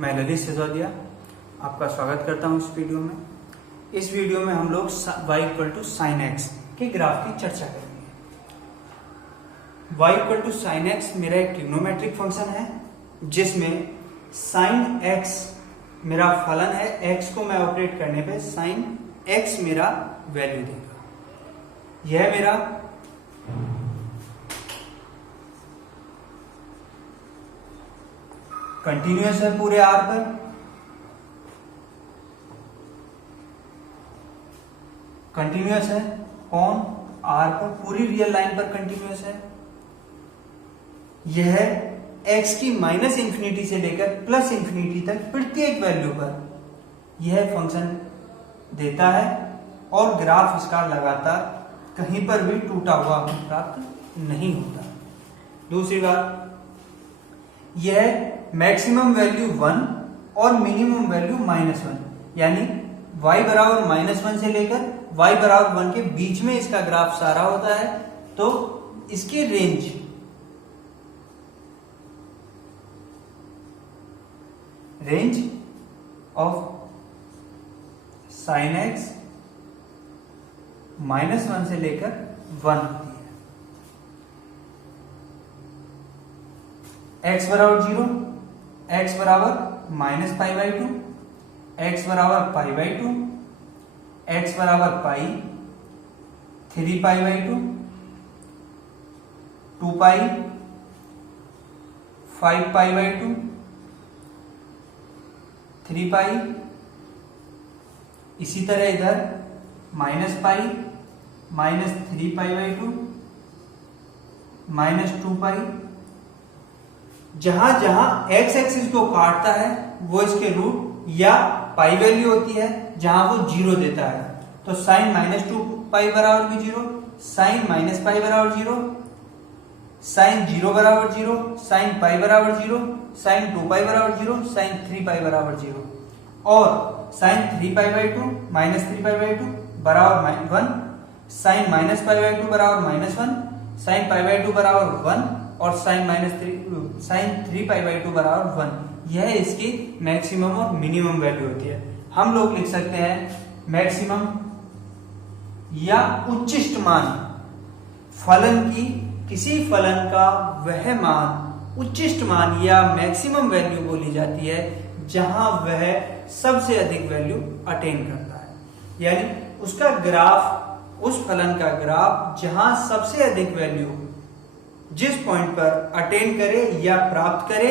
मैं ललित सिसोदिया आपका स्वागत करता हूं इस वीडियो में। इस वीडियो में हम लोग y = sin x के ग्राफ की चर्चा करेंगे। y = sin x मेरा एक ट्रिग्नोमेट्रिक फंक्शन है जिसमें sin x मेरा फलन है। x को मैं ऑपरेट करने पे sin x मेरा वैल्यू देगा। यह मेरा कंटिन्यूअस है पूरे आर पर। कंटिन्यूअस है कौन? आर पर, पूरी रियल लाइन पर कंटिन्यूअस है। यह x की -∞ से लेकर +∞ तक प्रत्येक वैल्यू पर यह फंक्शन देता है और ग्राफ इसका लगातार कहीं पर भी टूटा हुआ प्राप्त नहीं होता। दूसरी बात, यह मैक्सिमम वैल्यू 1 और मिनिमम वैल्यू -1 यानी y बराबर -1 से लेकर y बराबर 1 के बीच में इसका ग्राफ सारा होता है। तो इसकी रेंज ऑफ sin x -1 से लेकर 1 होती है। x बराबर 0, x बराबर -π/2, x बराबर π/2, x बराबर पाई, 3π/2, 2π, 5π/2, 3π, इसी तरह इधर -π, -3π/2, -2π। जहां जहां x एक्सिस को काटता है वो इसके रूट या पाई वैल्यू होती है, जहां वो 0 देता है। तो sin -2π बराबर भी 0, sin -π बराबर 0, sin 0 बराबर 0, sin π बराबर 0, sin 2π बराबर 0, sin 3π बराबर 0 और sin 3π/2 -3π/2 बराबर 1, sin -π/2 बराबर -1, sin π/2 बराबर 1 और sin 3π/2 बराबर 1। यह इसकी मैक्सिमम और मिनिमम वैल्यू होती है। हम लोग लिख सकते हैं मैक्सिमम या उच्चिष्ट मान। फलन की किसी फलन का वह मान उच्चिष्ट मान या मैक्सिमम वैल्यू बोली जाती है जहां वह सबसे अधिक वैल्यू अटेन करता है। यानी उसका ग्राफ, उस फलन का ग्राफ जहां सबसे अधिक वैल्यू जिस पॉइंट पर अटेन करे या प्राप्त करे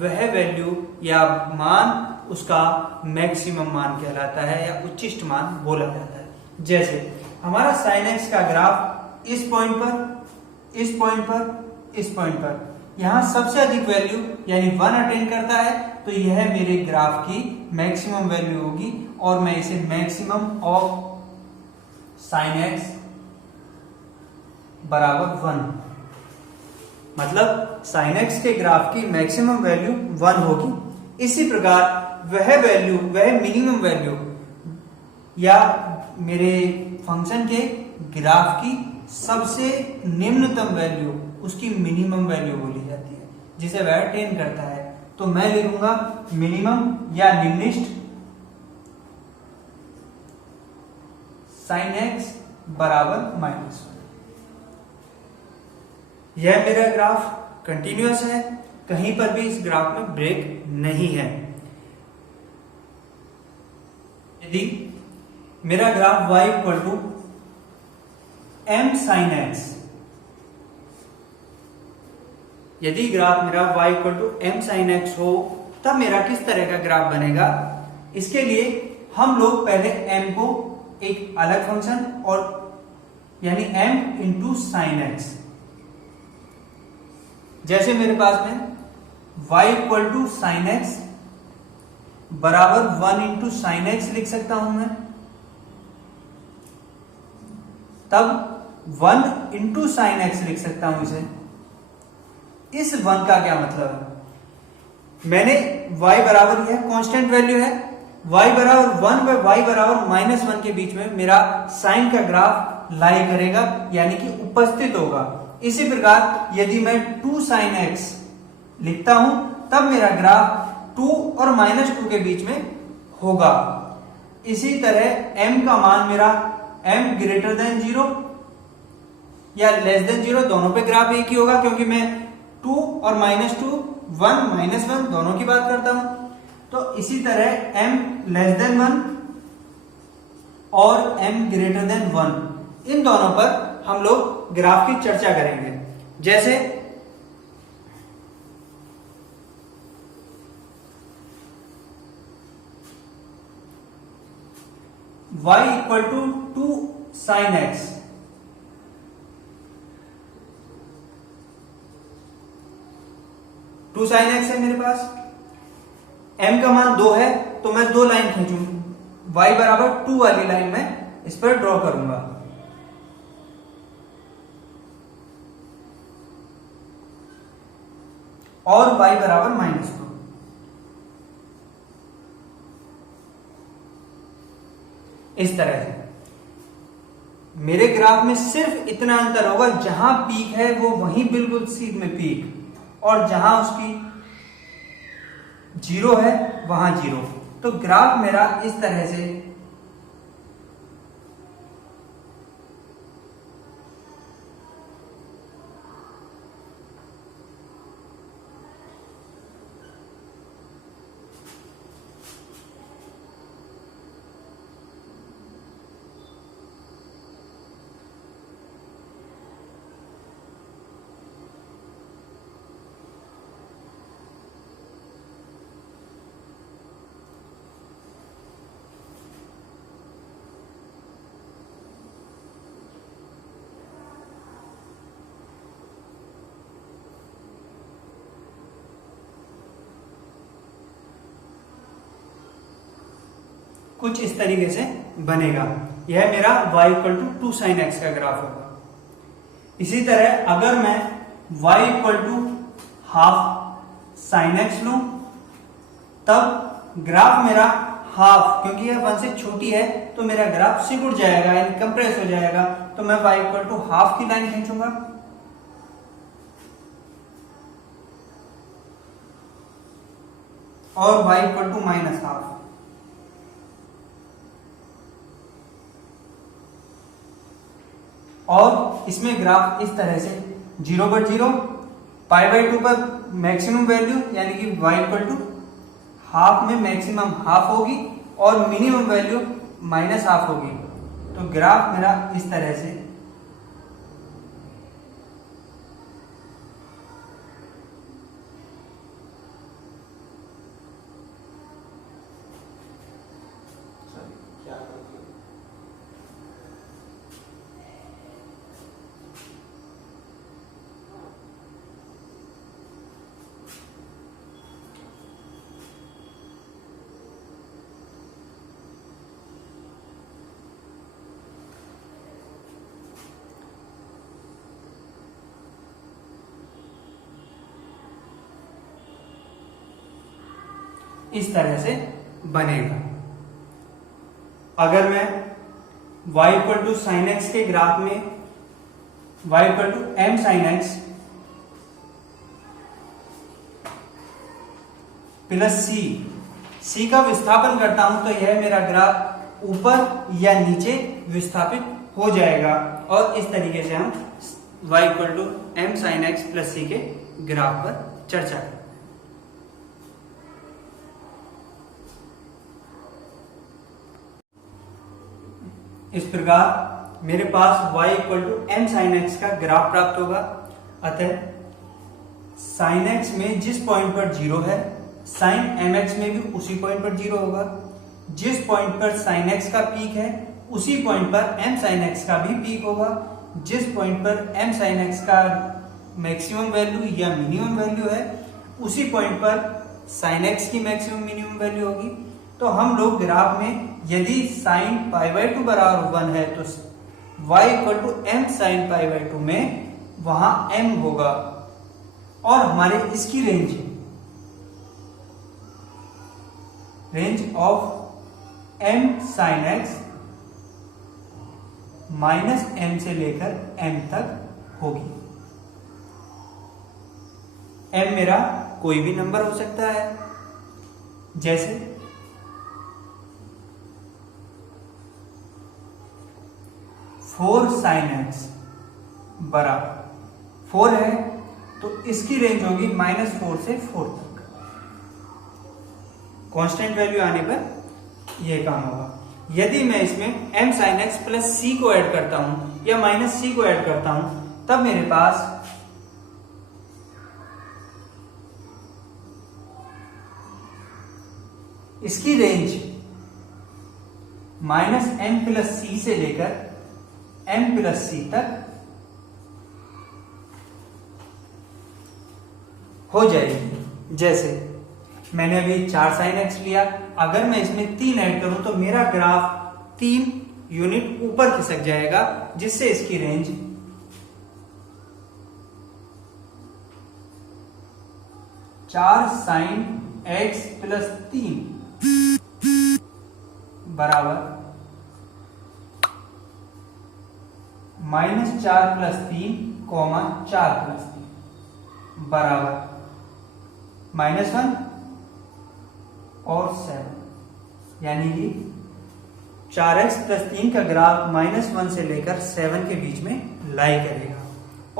वह वैल्यू या मान उसका मैक्सिमम मान कहलाता है या उच्चिष्ट मान बोला जाता है। जैसे हमारा sin x का ग्राफ इस पॉइंट पर, इस पॉइंट पर, इस पॉइंट पर यहां सबसे अधिक वैल्यू यानी 1 अटेन करता है, तो यह मेरे ग्राफ की मैक्सिमम वैल्यू होगी और मैं इसे मैक्सिमम ऑफ sin x बराबर 1, मतलब sin x के ग्राफ की मैक्सिमम वैल्यू 1 होगी। इसी प्रकार वह वैल्यू, वह मिनिमम वैल्यू या मेरे फंक्शन के ग्राफ की सबसे निम्नतम वैल्यू उसकी मिनिमम वैल्यू बोली जाती है जिसे वह अटेन करता है। तो मैं लिखूंगा मिनिमम या निम्निष्ठ sin x बराबर -1। यह मेरा ग्राफ कंटिन्यूअस है, कहीं पर भी इस ग्राफ में ब्रेक नहीं है। यदि मेरा graph y = m sin x, यदि ग्राफ मेरा y = m sin x हो तब मेरा किस तरह का ग्राफ बनेगा? इसके लिए हम लोग पहले m को एक अलग फंक्शन और यानी m × sin x, जैसे मेरे पास में y = sin x बराबर 1 × sin x लिख सकता हूं मैं। तब 1 × sin x लिख सकता हूं इसे। इस 1 का क्या मतलब है? मैंने y बराबर, यह कांस्टेंट वैल्यू है, y बराबर 1 व y बराबर -1 के बीच में मेरा साइन का ग्राफ लाई करेगा यानी कि उपस्थित होगा। इसी प्रकार यदि मैं 2 sin x लिखता हूं तब मेरा ग्राफ 2 और -2 के बीच में होगा। इसी तरह m का मान मेरा m ग्रेटर देन 0 या लेस देन 0 दोनों पे ग्राफ एक ही होगा, क्योंकि मैं 2 और -2 1 -1 दोनों की बात करता हूं। तो इसी तरह m लेस देन 1 और m ग्रेटर देन 1 इन दोनों पर हम लोग ग्राफ की चर्चा करेंगे। जैसे y equal to 2 sin x, two sine x है मेरे पास, m का मान 2 है तो मैं 2 लाइन खींचूंगा, y बराबर 2 वाली लाइन में इस पर ड्रॉ करूंगा। और y बराबर -2। इस तरह से मेरे ग्राफ में सिर्फ इतना अंतर होगा, जहां पीक है वो वहीं बिल्कुल सीध में पीक, और जहां उसकी 0 है वहां 0। तो ग्राफ मेरा इस तरह से कुछ इस तरीके से बनेगा। यह मेरा y equal to 2 sin x का ग्राफ होगा। इसी तरह अगर मैं y equal to half sine x लूं, तब ग्राफ मेरा हाफ, क्योंकि यह 1 से छोटी है तो मेरा ग्राफ सिकुड़ जाएगा यानी कंप्रेस हो जाएगा। तो मैं y इक्वल टू हाफ की लाइन खींचूंगा और y इक्वल टू -हाफ। और इसमें ग्राफ इस तरह से 0 पर 0, π/2 पर मैक्सिमम वैल्यू यानी कि y इक्वल टू हाफ में मैक्सिमम हाफ होगी और मिनिमम वैल्यू -हाफ होगी। तो ग्राफ मेरा इस तरह से इस तरह से बनेगा। अगर मैं y equal to sine x के ग्राफ में y equal to m sine x plus c का विस्थापन करता हूं तो यह मेरा ग्राफ ऊपर या नीचे विस्थापित हो जाएगा। और इस तरीके से हम y equal to m sine x plus c के ग्राफ पर चर्चा करें। इस प्रकार मेरे पास y equal to m sine x का ग्राफ प्राप्त होगा। अतः साइन x में जिस पॉइंट पर 0 है, साइन mx में भी उसी पॉइंट पर 0 होगा। जिस पॉइंट पर साइन x का पीक है उसी पॉइंट पर m साइन x का भी पीक होगा। जिस पॉइंट पर m साइन x का मैक्सिमम वैल्यू या मिनिमम वैल्यू है उसी पॉइंट पर साइन x की मैक्सिमम मिनिमम वैल्यू होगी। तो हम लोग ग्राफ में यदि साइन π/2 बराबर 1 है तो y equal to m sine π/2 में वहां m होगा और हमारे इसकी range of m sine x minus m से लेकर m तक होगी। m मेरा कोई भी नंबर हो सकता है जैसे 4 sin x बराबर 4 है, तो इसकी रेंज होगी -4 से 4 तक। कांस्टेंट वैल्यू आने पर यह काम होगा। यदि मैं इसमें m sin x plus c को ऐड करता हूं या माइनस c को ऐड करता हूं, तब मेरे पास इसकी रेंज -m प्लस c से लेकर m प्लस c तक हो जाएगी। जैसे मैंने अभी 4 sin x लिया, अगर मैं इसमें 3 ऐड करूं तो मेरा ग्राफ 3 यूनिट ऊपर खिसक जाएगा, जिससे इसकी रेंज 4 sin x प्लस 3 बराबर -4 प्लस 3 4 प्लस 3 बराबर -1 और 7, यानी कि 4x प्लस 3 का ग्राफ -1 से लेकर 7 के बीच में लाई करेगा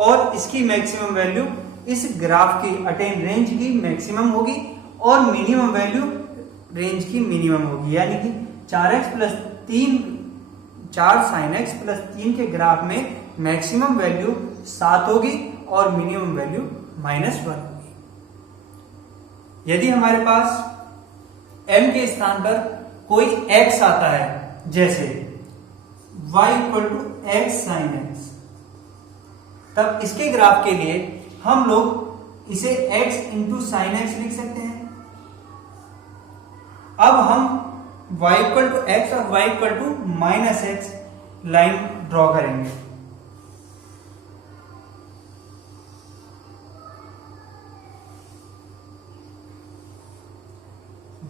और इसकी मैक्सिमम वैल्यू इस ग्राफ की अटेन रेंज की मैक्सिमम होगी और मिनिमम वैल्यू रेंज की मिनिमम होगी, यानी कि 4 sin x प्लस 3 के ग्राफ में मैक्सिमम वैल्यू 7 होगी और मिनिमम वैल्यू -1 होगी। यदि हमारे पास m के स्थान पर कोई x आता है, जैसे y = x sin x, तब इसके ग्राफ के लिए हम लोग इसे x × sin x लिख सकते हैं। अब हम y = x और y = -x लाइन ड्रॉ करेंगे।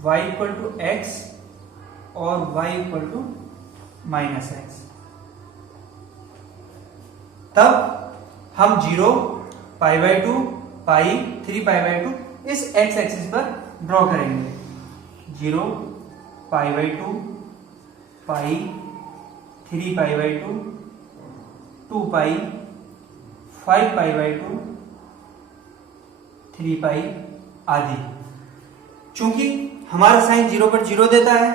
y = x और y = -x, तब हम 0, π/2, π, 3π/2 इस x एक्सिस पर ड्रॉ करेंगे। 0, π/2, π, 3π/2, 2π, 5π/2, 3π आदि। चूंकि हमारा साइन 0 पर 0 देता है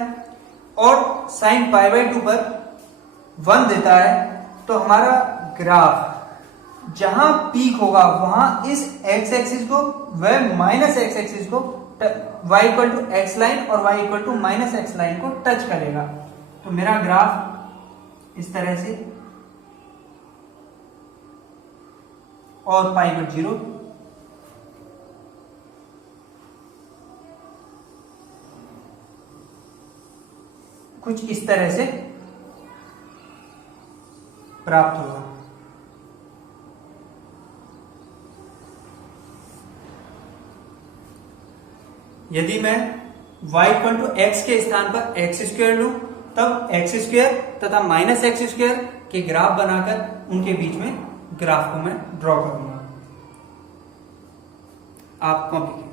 और साइन π/2 पर 1 देता है, तो हमारा ग्राफ जहां पीक होगा वहां इस x एक्सिस को व माइनस x एक्सिस को y = x लाइन और y = -x लाइन को टच करेगा। तो मेरा ग्राफ इस तरह से और π/0 कुछ इस तरह से प्राप्त होगा। यदि मैं y = x के स्थान पर x² लूं, तब x² तथा -x² के ग्राफ बनाकर उनके बीच में ग्राफ को मैं ड्रॉ करूंगा। आप कॉपी